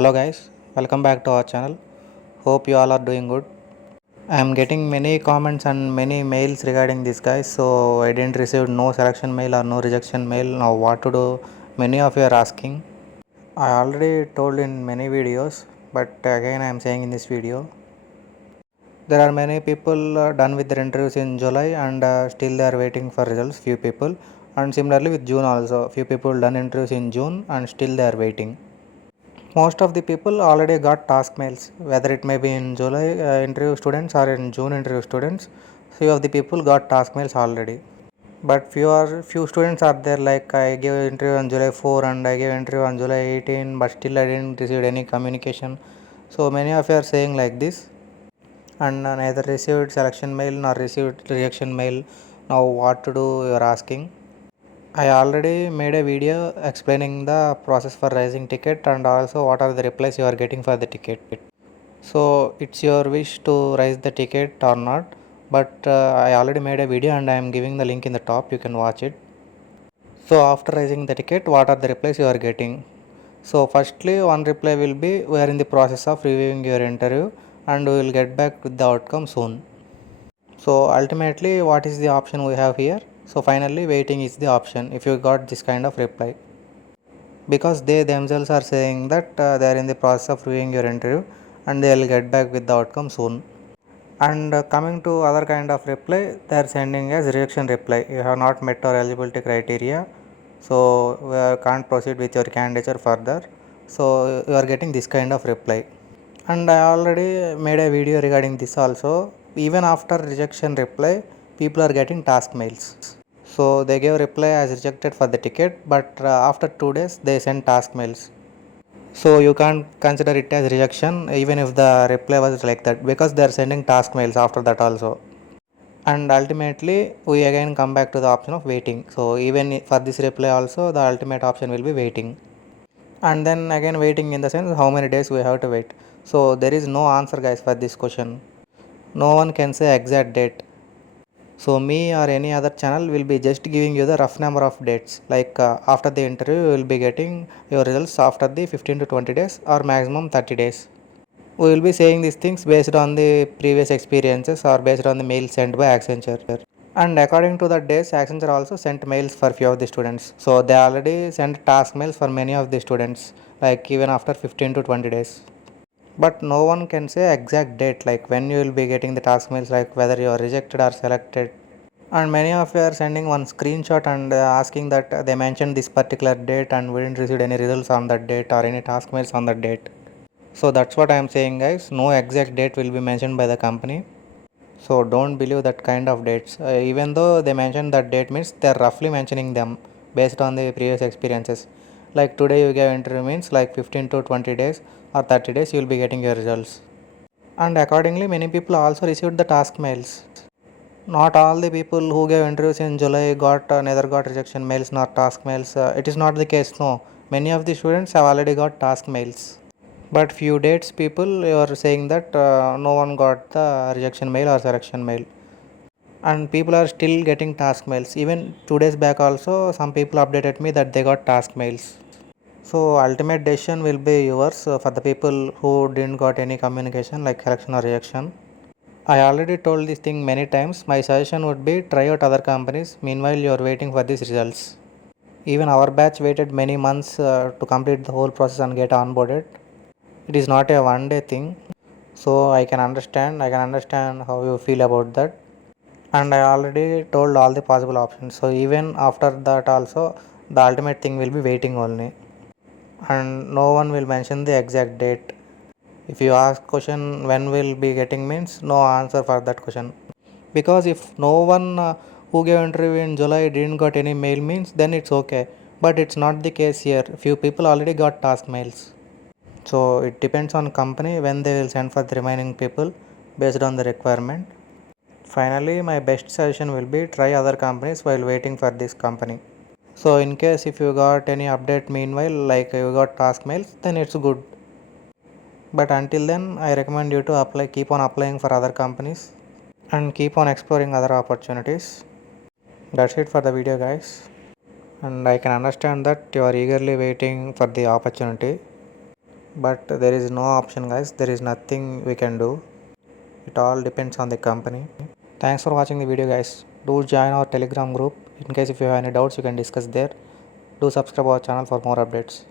Hello guys, welcome back to our channel. Hope you all are doing good. I am getting many comments and many mails regarding this guys, so I didn't receive no selection mail or no rejection mail. Now what to do? Many of you are asking. I already told in many videos, but again I am saying in this video. There are many people done with their interviews in July and still they are waiting for results, few people. And similarly with June also, few people done interviews in June and still they are waiting. Most of the people already got task mails, whether it may be in July interview students or in June interview students. Few of the people got task mails already. But few students are there, like I gave interview on July 4 and I gave interview on July 18, but still I didn't receive any communication. So many of you are saying like this, and neither received selection mail nor received rejection mail. Now what to do, you are asking. I already made a video explaining the process for raising ticket and also what are the replies you are getting for the ticket. So it's your wish to raise the ticket or not, but I already made a video and I am giving the link in the top, you can watch it. So after raising the ticket, what are the replies you are getting? So firstly, one reply will be we are in the process of reviewing your interview and we will get back with the outcome soon. So ultimately, what is the option we have here? So finally, waiting is the option if you got this kind of reply, because they themselves are saying that they are in the process of reviewing your interview and they will get back with the outcome soon. And coming to other kind of reply, they are sending as rejection reply. You have not met our eligibility criteria, so we can't proceed with your candidature further. So you are getting this kind of reply. And I already made a video regarding this also. Even after rejection reply, people are getting task mails. So they gave reply as rejected for the ticket, but after 2 days they send task mails. So you can't consider it as rejection even if the reply was like that, because they are sending task mails after that also. And ultimately we again come back to the option of waiting. So even for this reply also, the ultimate option will be waiting. And then again waiting in the sense how many days we have to wait. So there is no answer guys for this question. No one can say exact date. So me or any other channel will be just giving you the rough number of dates. Like after the interview you will be getting your results after the 15 to 20 days or maximum 30 days. We will be saying these things based on the previous experiences or based on the mails sent by Accenture. And according to the days, Accenture also sent mails for few of the students. So they already sent task mails for many of the students, like even after 15 to 20 days. But no one can say exact date, like when you will be getting the task mails, like whether you are rejected or selected. And many of you are sending one screenshot and asking that they mentioned this particular date and we didn't receive any results on that date or any task mails on that date. So that's what I am saying guys, no exact date will be mentioned by the company. So don't believe that kind of dates. Even though they mention that date, means they are roughly mentioning them based on the previous experiences. Like today you gave interview means like 15 to 20 days or 30 days you will be getting your results. And accordingly many people also received the task mails. Not all the people who gave interviews in July got neither got rejection mails nor task mails. It is not the case, no. Many of the students have already got task mails. But few dates people are saying that no one got the rejection mail or selection mail. And people are still getting task mails. Even 2 days back also some people updated me that they got task mails. So ultimate decision will be yours for the people who didn't got any communication like selection or rejection. I already told this thing many times. My suggestion would be try out other companies. Meanwhile, you are waiting for these results. Even our batch waited many months to complete the whole process and get onboarded. It is not a one day thing. So I can understand. I can understand how you feel about that. And I already told all the possible options. So even after that also, the ultimate thing will be waiting only. And no one will mention the exact date. If you ask question when will be getting means no answer for that question. Because if no one who gave interview in July didn't got any mail means then it's okay. But it's not the case here. Few people already got task mails. So it depends on company when they will send for the remaining people based on the requirement. Finally, my best suggestion will be try other companies while waiting for this company. So in case if you got any update meanwhile, like you got task mails, then it's good. But until then, I recommend you to apply, keep on applying for other companies and keep on exploring other opportunities. That's it for the video guys. And I can understand that you are eagerly waiting for the opportunity. but there is no option guys, there is nothing we can do. It all depends on the company. Thanks for watching the video guys. Do join our telegram group. In case if you have any doubts you can discuss there. Do subscribe our channel for more updates.